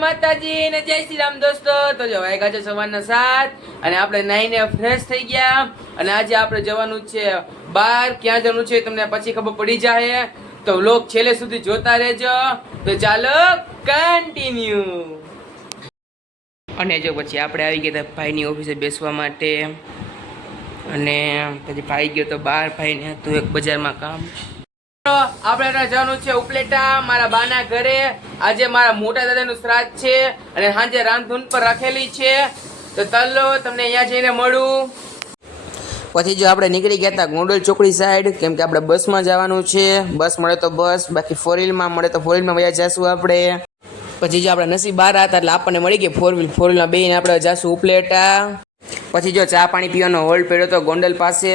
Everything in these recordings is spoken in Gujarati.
માતાજી ને જય શ્રી રામ દોસ્તો। તો જો વાગ્યા છે સવારના 7 અને આપણે નાઈને ફ્રેશ થઈ ગયા અને આજે આપણે જવાનું છે બહાર। ક્યાં જવાનું છે તમને પછી ખબર પડી જાય, તો વ્લોગ છેલ્લે સુધી જોતા રહેજો। તો ચાલો કન્ટિન્યુ। અને જો પછી આપણે આવી ગયા હતા ભાઈની ઓફિસે બેસવા માટે અને પછી ભાઈ ગયો તો બહાર, ભાઈને હતું એક બજારમાં કામ। આપણે જવાનું છે ઉપલેટા મારા બાના ઘરે। આજે મારા મોટા દાદાનું શ્રાદ્ધ છે અને સાંજે રાંધૂન પર રાખેલી છે, તો ચાલો તમને અહીંયા જઈને મળું। પછી જો આપણે નીકળી ગયા હતા ગોંડલ ચોકડી સાઈડ, કેમ કે આપણે બસમાં જવાનું છે। બસ મળે તો બસ, બાકી 4 વ્હીલમાં મળે તો 4 વ્હીલમાં વયા જઈશું આપણે। પછી જો આપણે નસીબ બહાર હતા એટલે આપણને મળી ગઈ 4 વ્હીલમાં બેહીને આપણે જઈશું ઉપલેટા। પછી જો ચા પાણી પીવાનો હોલ્ડ પડ્યો તો ગોંડલ પાસે।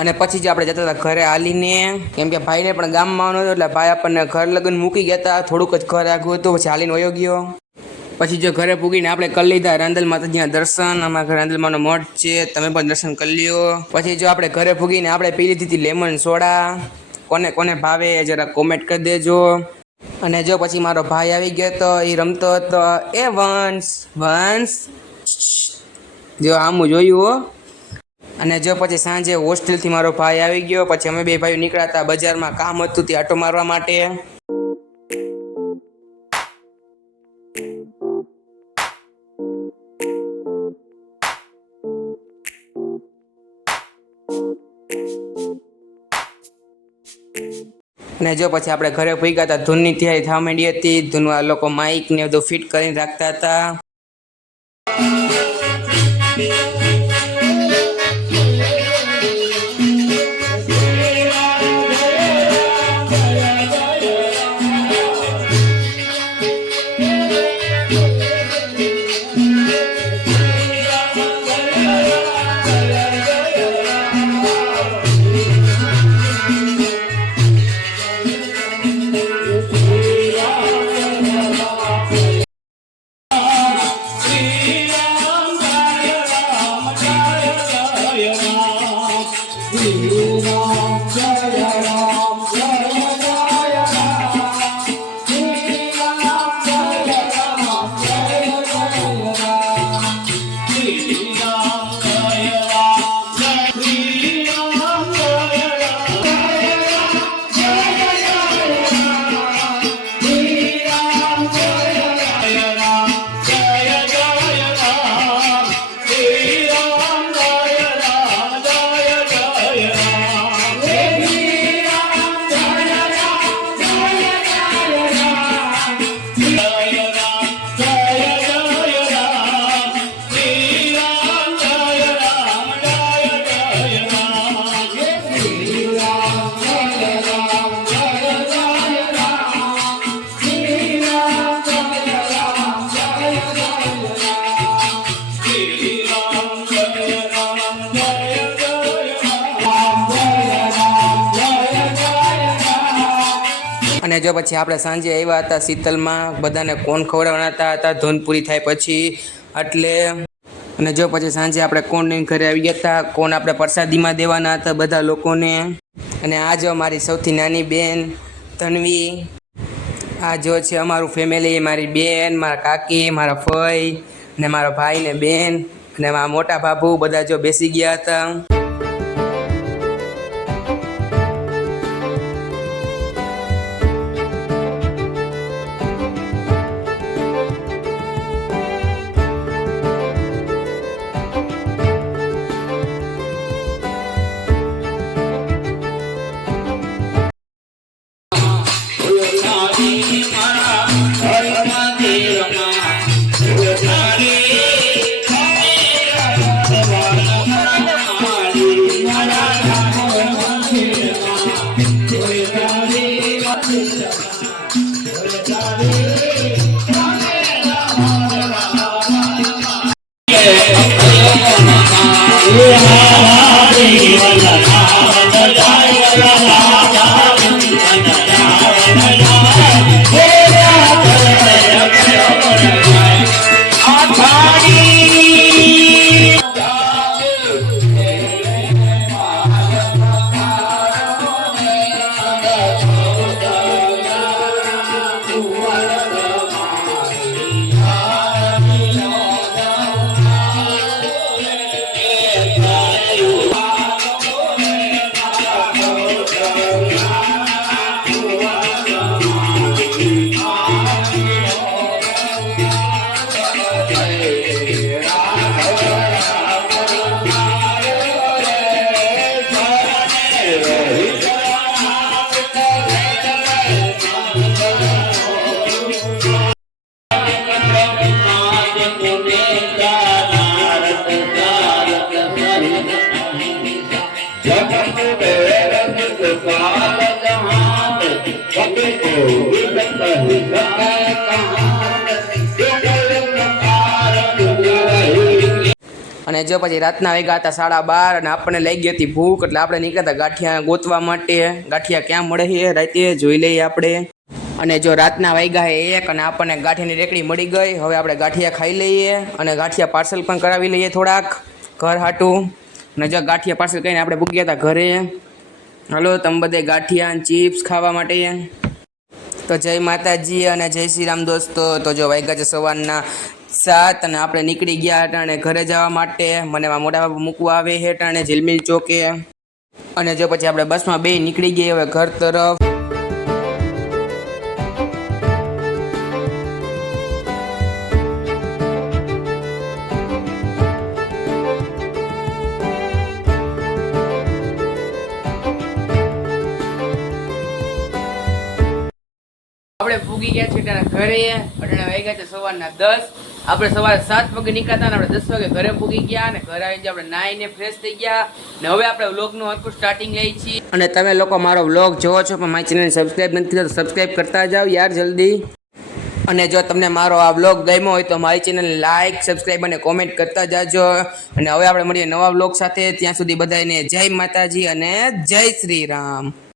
અને પછી જ આપણે જતા હતા ઘરે હાલીને, કેમ કે ભાઈને પણ ગામમાં આવવાનું હતું એટલે ભાઈ આપણને ઘર લગન મૂકી ગયા હતા। થોડુંક જ ઘર આગું હતું, પછી હાલીને વયો ગયો। પછી જો ઘરે પૂગીને આપણે કરી લીધા રાંદલ માતાજીના દર્શન। અમારા ઘરે રાંદલમાનો મઠ છે, તમે પણ દર્શન કરી લ્યો। પછી જો આપણે ઘરે પૂગીને આપણે પી લીધી હતી લેમન સોડા। કોને કોને ભાવે જરા કોમેન્ટ કરી દેજો। અને જો પછી મારો ભાઈ આવી ગયો તો એ રમતો હતો, એ વંશ જો આમું જોયું હો। અને જો પછી સાંજે હોસ્ટેલથી મારો ભાઈ આવી ગયો, પછી અમે બે ભાઈઓ નીકળ્યા હતા બજારમાં, કામ હતું ત્યાં આટો મારવા માટે। અને જો પછી આપણે ઘરે ભૂગ્યા હતા, ધૂનની તૈયારી થવા માંડી હતી। ધૂનવા લોકો માઇક ને બધું ફિટ કરીને રાખતા હતા। અને જો પછી આપણે સાંજે આવ્યા હતા શીતલમાં, બધાને કોણ ખવડાવવાના હતા ધૂન પૂરી થાય પછી એટલે। અને જો પછી સાંજે આપણે કોણ ઘરે આવી ગયા હતા, કોણ આપણે પ્રસાદીમાં દેવાના હતા બધા લોકોને। અને આ જો મારી સૌથી નાની બેન તન્વી, આ જો છે અમારું ફેમિલી, મારી બેન, મારા કાકી, મારા ફઈ ને મારા ભાઈ ને બેન અને મારા મોટા બાબુ બધા જો બેસી ગયા હતા। અને જો પછી રાતના વાગ્યા હતા 12:30 અને આપણને લઈ ગઈ હતી ભૂખ, એટલે આપણે નીકળ્યા હતા ગાંઠિયા ગોતવા માટે. ગાંઠિયા ક્યાં મળે છે રાતે જોઈ લઈએ આપણે. અને જો રાતના વાગ્યા 1 અને આપણને ગાંઠિયાની રેકડી મળી ગઈ. હવે આપણે ગાંઠિયા ખાઈ લઈએ અને ગાંઠિયા પાર્સલ પણ કરાવી લઈએ થોડાક ઘર હાટું. અને જો ગાંઠિયા પાર્સલ કરીને આપણે પૂગ્યા હતા ઘરે. હાલો તમે બધે ગાંઠિયા અને ચિપ્સ ખાવા માટે. તો જય માતાજી અને જય શ્રી રામ દોસ્તો. તો જો વાગ્યા છે સવારના 7 અને આપણે નીકળી ગયા હતા અને ઘરે જવા માટે. મને મારા મોટા બાપુ મૂકવા આવે છે અને ઝીલમિલ ચોકે. અને જો પછી આપણે બસમાં બે નીકળી ગયા હવે ઘર તરફ. આપણે પૂગી ગયા છે ત્યાં ઘરે. અટાણે વાગ્યા છે સવારના 10. આપણે સવારે 7 વાગે નીકળ્યા હતા અને આપણે 10 વાગે ઘરે પૂગી ગયા. અને ઘરે આવીને આપણે નાહીને ફ્રેશ થઈ ગયા. ને હવે આપણે વ્લોગનું હરખું સ્ટાર્ટિંગ લઈ છીએ. અને તમે લોકો મારો વ્લોગ જોવો છો પણ મારી ચેનલને સબસ્ક્રાઈબ નથી કરતા તો સબસ્ક્રાઈબ કરતા જાઓ યાર જલ્દી. અને જો તમને મારો આ વ્લોગ ગમ્યો હોય તો મારી ચેનલને લાઈક સબસ્ક્રાઈબ અને કોમેન્ટ કરતા જાજો. અને હવે આપણે મળીએ નવા વ્લોગ સાથે. ત્યાં સુધી બધાને જય માતાજી અને જય શ્રી રામ.